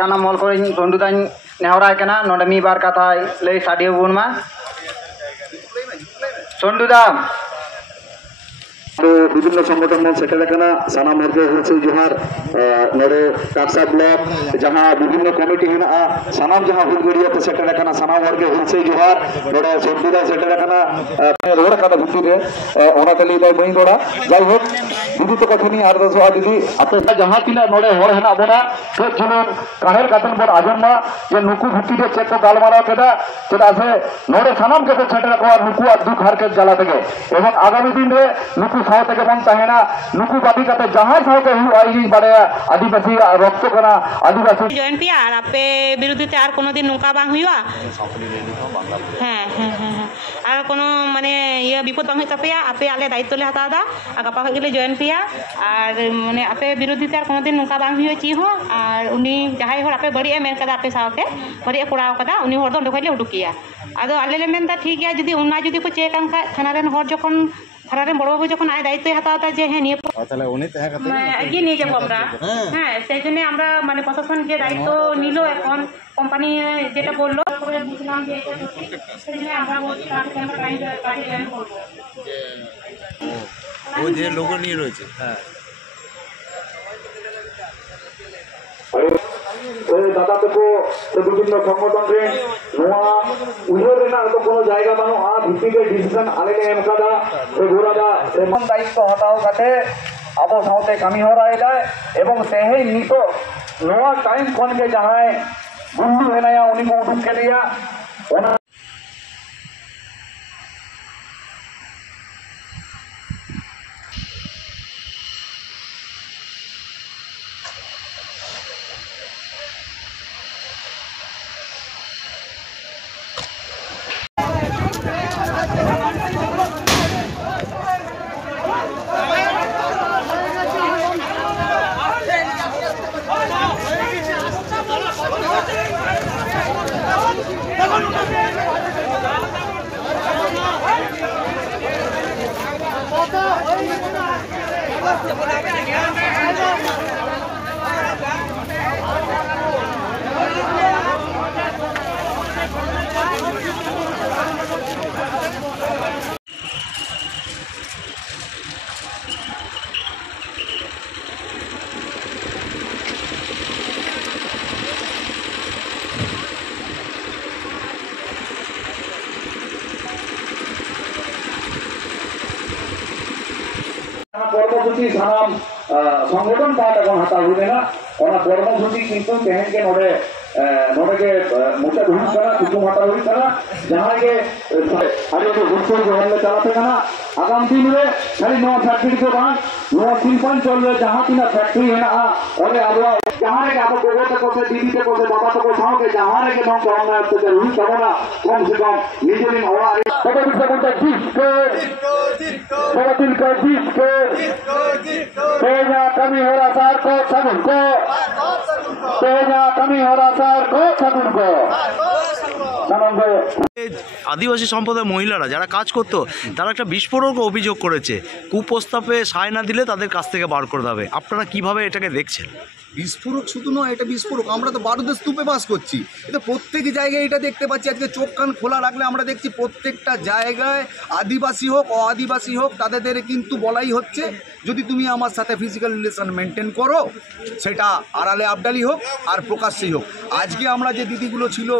ᱥᱟᱱᱟᱢ ᱦᱚᱲ ᱠᱚᱧ ᱥᱚᱱᱰᱩᱫᱟᱧ ᱱᱮᱦᱚᱨᱟᱭ ᱠᱟᱱᱟ ᱱᱚᱰᱮ ᱢᱤᱫ ᱵᱟᱨ ᱠᱟᱛᱷᱟᱭ ᱞᱟᱹᱭ ᱥᱟᱰᱮᱭᱟᱵᱚᱱ ᱢᱟ ᱥᱚᱱᱰᱩᱫᱟ विभिन्न संगठन में सेटल सानाम हल्से जोहार नोड़े काकसा ब्लॉक जहाँ विभिन्न कमिटी है सानाम जहाँ हुलगड़िया सेटल सानाम हल्से जोहार नोड़े सन्डुदा सेटल रोड का भित्ती रे बई रोड़ा जाई होक दीदी तो कथनी आरदसवा दीदी अपे जहाँ तीना नोड़े होड़ हेना बोना कई जुलून काहेर कतन बोन आजमा जे नुकु भित्ती रे चेक को गालमाराव केदा चेदा से नोड़े सानाम के सेटल को नुकु दुख हार के जला तगे एवं आगामी दिन रे नुकु साथ के बन तहना नुकु बादी करते जहां साथ के हुआ आई बड़े आदिवासी रक्त करा आदिवासी जॉइन पिया और आपे विरुद्ध ते आर कोनो दिन नुका बांग हुआ हां हां हां आर कोनो माने ये विपद बांग तपेया आपे आले दायित्व ले हता दा गपा गेले जॉइन पिया और माने आपे विरुद्ध ते आर कोनो दिन नुका बांग हुआ ची हो और उनी जहां हो आपे बड़ी मेन कदा आपे साथे बड़ी कोड़ाव कदा उनी होर दो डखले उडुकिया आदो आले ले मेनता ठीक गया जदी उना जदी को चेक अंका थाना रेन होर जखन थाना बड़ बाबू जखन आय दायित्व हताता जे हाँ निये তাহলে উনি তো হ্যাঁ কথা এগিয়ে নিয়ে যাবো আমরা হ্যাঁ সেই জন্য আমরা মানে প্রশাসন যে দায়িত্ব নিল এখন কোম্পানি যেটা বললো বুঝলাম যে এটা সেই জন্য আমরা বলছি তাকে আমরা কাজে জয়েন করবো ও যে লোগো নিয়ে রয়েছে হ্যাঁ दादा को विभिन्न संगठन रे नोआ उइहर रेना तो कोनो जायगा बानो आ भित्ति के डिसीजन आले ने एमकादा से गोरादा से मन दायित्व हटाओ काटे आबो साउते कामी हो रहा है एवं सेहे नितो नोआ टाइम कोन के जहां गुंडू हेनाया उनी को उठुक के लिया ओना कर्मसूची सानाम संगठन पाटा को हता हुए ना ओना कर्मसूची किंतु तेहन के नोडे नोडे के मोटा धुन करा कुछ हता हुई करा जहां के आगे तो गुस्से जो हमने चलाते कना आगामी दिन में खाली नौ फैक्ट्री के बाद नौ सिंपल चल रहे जहां तीन फैक्ट्री है ना और आबो जहां रे आबो गोगो तक से दीदी तक से बाबा तक साओ के जहां रे के नौ को हम तो जरूर करना कम से कम निजे दिन होवा तब भी सबका ठीक को सब दिन का ठीक को तेजा कमी हो रहा सर को सबन को तेजा कमी हो रहा सर को सबन को আদিবাসী সম্প্রদায়ের মহিলারা যারা কাজ করতো তারা একটা বিস্ফোরক অভিযোগ করেছে কুপ্রস্তাবে সায় না দিলে তাদের কাছ থেকে বার করে দেবে আপনারা কিভাবে এটাকে দেখছেন বিস্ফোরক শুধু নয় এটা বিস্ফোরক আমরা তো বারুদের স্তূপে বাস করছি এটা প্রত্যেক জায়গায় এটা দেখতে পাচ্ছি আজকে চোখ কান খোলা রাখলে আমরা দেখছি প্রত্যেকটা জায়গায় আদিবাসী হোক অআদিবাসী হোক তাদের কিন্তু বলাই হচ্ছে যদি তুমি আমার সাথে ফিজিক্যাল রিলেশন মেনটেন করো সেটা আড়ালে আবডালি হোক আর প্রকাশ্যেই হোক আজকে আমরা যে দিদিগুলো ছিল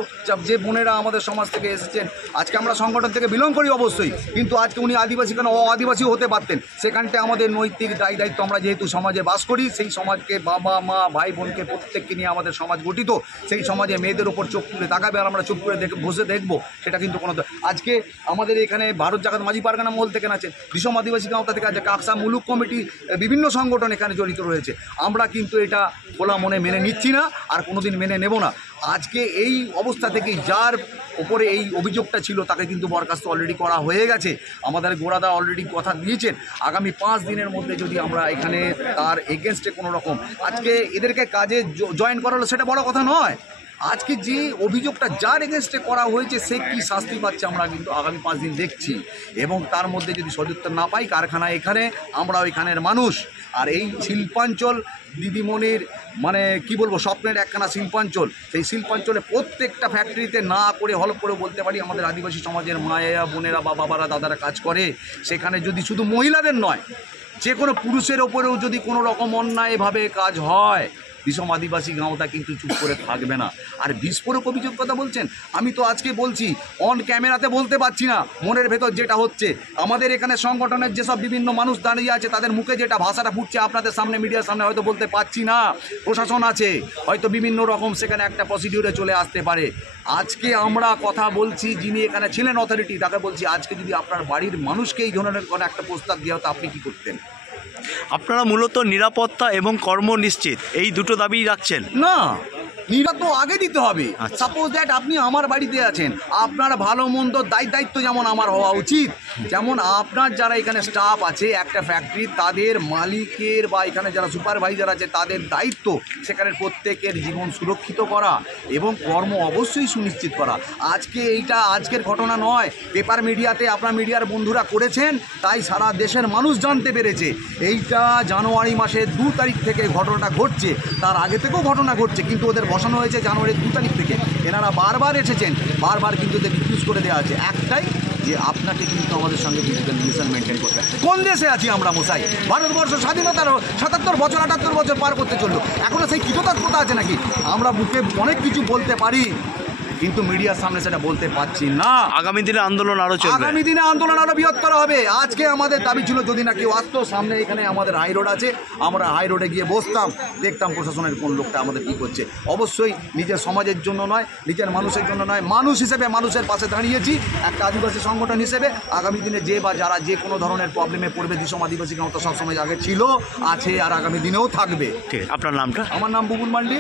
যে বোনেরা আমাদের সমাজ থেকে এসেছেন আজকে আমরা সংগঠন থেকে বিলং করি অবশ্যই কিন্তু আজকে উনি আদিবাসী কেন অআদিবাসীও হতে পারতেন সেখানটা আমাদের নৈতিক দায়িত্ব আমরা যেহেতু সমাজে বাস করি সেই সমাজকে বাবা মা ভাই বোনকে প্রত্যেককে নিয়ে আমাদের সমাজ গঠিত সেই সমাজে মেয়েদের উপর চোখ তুলে তাকাবে আর আমরা চুপ করে বসে দেখবো সেটা কিন্তু কোনো আজকে আমাদের এখানে ভারত জাগাত মাঝি পারগানা মহল থেকে আছেন বিষম আদিবাসী গাঁওতা থেকে আছে কাকসা মুলুক কমিটি বিভিন্ন সংগঠন এখানে জড়িত রয়েছে আমরা কিন্তু এটা খোলা মনে মেনে নিচ্ছি না আর কোনোদিন মেনে নেব না আজকে এই অবস্থা থেকেই যার উপরে এই অভিযোগটা ছিল তাকে কিন্তু বরখাস্ত অলরেডি করা হয়ে গেছে আমাদের গোড়াদা অলরেডি কথা দিয়েছেন আগামী 5 দিনের মধ্যে যদি আমরা এখানে তার এগেনস্টে কোনো রকম আজকে এদেরকে কাজে জয়েন করালো সেটা বড় কথা নয় আজকে যে অভিযোগটা যার এগেনস্টে করা হয়েছে সে কি শাস্তি পাচ্ছে আমরা কিন্তু আগামী 5 দিন দেখছি। এবং তার মধ্যে যদি সদুত্তর না পাই, কারখানা এখানে, আমরা ওইখানের মানুষ। আর এই শিল্পাঞ্চল দিদিমণির মানে কি বলবো স্বপ্নের একখানা শিল্পাঞ্চল, সেই শিল্পাঞ্চলে প্রত্যেকটা ফ্যাক্টরিতে না করে হলপ করে বলতে পারি আমাদের আদিবাসী সমাজের মায়েরা, বোনেরা বা বাবারা, দাদারা কাজ করে। সেখানে যদি শুধু মহিলাদের নয়, যে কোনো পুরুষের ওপরেও যদি কোনো রকম অন্যায়ভাবে কাজ হয়, বিষম আদিবাসী গাঁওটা কিন্তু চুপ করে থাকবে না। আর বিস্ফোরক অভিযোগ কথা বলছেন, আমি তো আজকে বলছি অন ক্যামেরাতে বলতে পারছি না, মনের ভেতর যেটা হচ্ছে। আমাদের এখানে সংগঠনের যেসব বিভিন্ন মানুষ দাঁড়িয়ে আছে তাদের মুখে যেটা ভাষাটা ফুটছে আপনাদের সামনে, মিডিয়ার সামনে হয়তো বলতে পারছি না। প্রশাসন আছে, হয়তো বিভিন্ন রকম সেখানে একটা প্রসিডিউরে চলে আসতে পারে। আজকে আমরা কথা বলছি, যিনি এখানে ছিলেন অথরিটি, তাকে বলছি আজকে যদি আপনার বাড়ির মানুষকে এই ধরনের কোনো একটা প্রস্তাব দেওয়া হতো আপনি কী করতেন? আপনারা মূলত নিরাপত্তা এবং কর্ম নিশ্চিত এই দুটো দাবি রাখছেন? না, নিরাপত্তা তো আগে দিতে হবে। সাপোজ দ্যাট আপনি আমার বাড়িতে আছেন, আপনার ভালো মন্দ দায়িত্ব যেমন আমার হওয়া উচিত, যেমন আপনার যারা এখানে স্টাফ আছে একটা ফ্যাক্টরি, তাদের মালিকের বা এখানে যারা সুপারভাইজার আছে তাদের দায়িত্ব সেখানে প্রত্যেকের জীবন সুরক্ষিত করা এবং কর্ম অবশ্যই সুনিশ্চিত করা। আজকে এইটা আজকের ঘটনা নয়, পেপার মিডিয়াতে আপনার মিডিয়ার বন্ধুরা করেছেন, তাই সারা দেশের মানুষ জানতে পেরেছে। এইটা জানুয়ারি মাসের 2 তারিখ থেকে ঘটনাটা ঘটছে, তার আগে থেকেও ঘটনা ঘটছে, কিন্তু ওদের বসানো হয়েছে জানুয়ারির 2 তারিখ থেকে। এনারা বারবার এসেছেন, বারবার কিন্তু ওদের রিফিউজ করে দেওয়া আছে, একটাই যে আপনাকে কিন্তু আমাদের সঙ্গে ফিজিক্যাল রিলেশন মেনটেন করতে হবে। কোন দেশে আছি আমরা মশাই? ভারতবর্ষ স্বাধীনতার 77 বছর 78 বছর পার করতে চললো, এখনও সেই কৃতজ্ঞতা আছে নাকি? আমরা বুকে অনেক কিছু বলতে পারি কিন্তু মিডিয়ার সামনে সেটা বলতে পারছি না। আগামী দিনে আন্দোলন আরও চলবে? আগামী দিনে আন্দোলন আরও বৃহত্তর হবে। আজকে আমাদের দাবি ছিল যদি না কেউ আসতো, সামনে এখানে আমাদের হাই রোড আছে, আমরা হাই রোডে গিয়ে বসতাম, দেখতাম প্রশাসনের কোন লোকটা আমাদের কী করছে। অবশ্যই নিজের সমাজের জন্য নয়, নিজের মানুষের জন্য নয়, মানুষ হিসেবে মানুষের পাশে দাঁড়িয়েছি একটা আদিবাসী সংগঠন হিসেবে। আগামী দিনে যে বা যারা যে কোনো ধরনের প্রবলেমে পড়বে, বিষম আদিবাসী গাঁও তো সবসময় আগে ছিল, আছে আর আগামী দিনেও থাকবে। ঠিক আছে, আপনার নামটা? আমার নাম বুবুন মান্ডি।